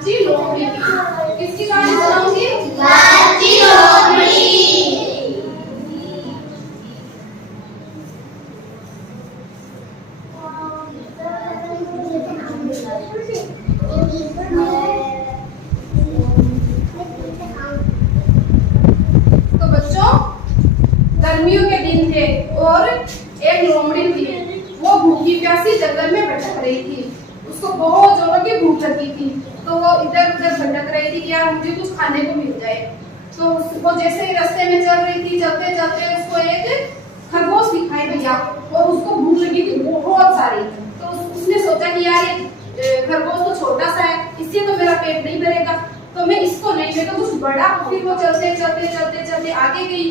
लालची लोमड़ी की। किसकी कहानी सुनाऊंगी? लालची लोमड़ी। तो बच्चों, गर्मियों के दिन थे और एक लोमड़ी थी। वो भूखी प्यासी जंगल में भटक रही थी। उसको बहुत जोरों की भूख लगी थी, तो वो इधर उधर भटक रही थी कि यार मुझे कुछ खाने को मिल जाए। तो वो जैसे ही रास्ते में चल रही थी, चलते चलते उसको एक खरगोश दिखाई दिया और उसको भूख लगी थी बहुत सारी। तो उसने सोचा कि यार ये खरगोश तो छोटा सा है, इससे तो मेरा पेट नहीं भरेगा, तो मैं इसको नहीं, मैं तो कुछ बड़ा। फिर वो चलते चलते चलते चलते आगे गई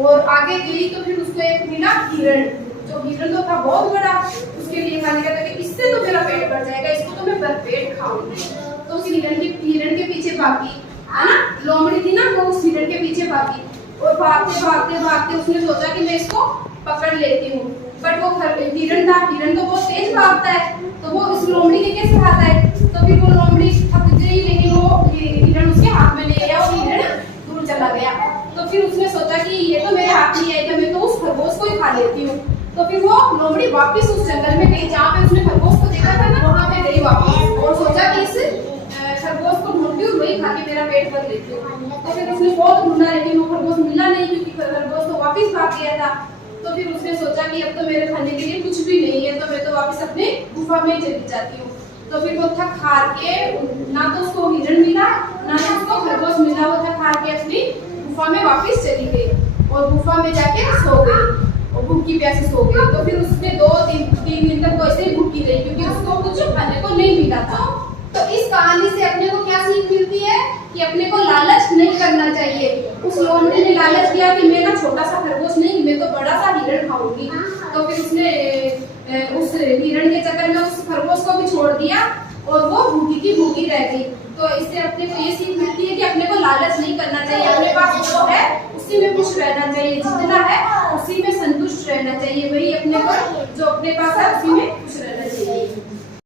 और आगे गई तो फिर उसको एक मिला हिरण। जो हिरण तो था बहुत बड़ा, उसके लिए खाने का था कि इससे तो मेरा पेट भर जाएगा, इसको तो मैं भरपेट खाऊंगी। तो उस हिरण के पीछे भागी, है ना, लोमड़ी थी ना, वो उस हिरण के पीछे भागी और भागते भागते भागते उसने सोचा कि मैं इसको पकड़ लेती हूँ। बट वो हिरण था, हिरण तो बहुत तेज भागता है, तो वो इस लोमड़ी के कैसे खाता है। तो फिर वो लोमड़ी थक गई, लेकिन वो हिरण उसके हाथ में ले गया और हिरण दूर चला गया। तो फिर उसने सोचा कि ये तो मेरे हाथ नहीं आएगा, मैं तो उस खरगोश को ही खा लेती हूँ। तो फिर वो लोमड़ी वापस उस जंगल में गई जहाँ पे उसने खरगोश को देखा था ना, वहाँ पे गई वापस और सोचा कि इस खरगोश को ढूंढती हूँ, वही खा के मेरा पेट भर लेती हूँ। तो फिर उसने बहुत ढूंढा, लेकिन वो खरगोश मिला नहीं, क्योंकि खरगोश तो वापस भाग गया था। तो फिर उसने सोचा कि अब तो मेरे खाने के लिए कुछ भी नहीं है, तो मैं तो वापस अपने गुफा में चली जाती हूँ। तो फिर वो थक हार के, ना तो उसको हिरण मिला ना तो उसको खरगोश मिला, वो थक हार के अपनी गुफा में वापस चली गई और गुफा में जाके सो गई और भूखी प्यासी सो गई। तो फिर उसने 2-3 दिन तक वो ऐसे ही भूखी रही, क्योंकि उसको कुछ खाने को नहीं मिला था। तो इस कहानी से अपने को क्या सीख मिलती है कि अपने को लालच नहीं करना चाहिए। उस लोमड़ी ने लालच किया कि मैं ना छोटा सा खरगोश नहीं, मैं तो बड़ा सा हिरण खाऊंगी। तो फिर उसने उस हिरण के चक्कर में उस खरगोश को भी छोड़ दिया और वो भूखी की भूखी रह गई। तो इससे अपने को ये सीख मिलती है कि अपने को लालच नहीं करना चाहिए, अपने पास जो है उसी में खुश रहना चाहिए, जितना है उसी में संतुष्ट रहना चाहिए। वही अपने को जो अपने पास है उसी में खुश रहना चाहिए।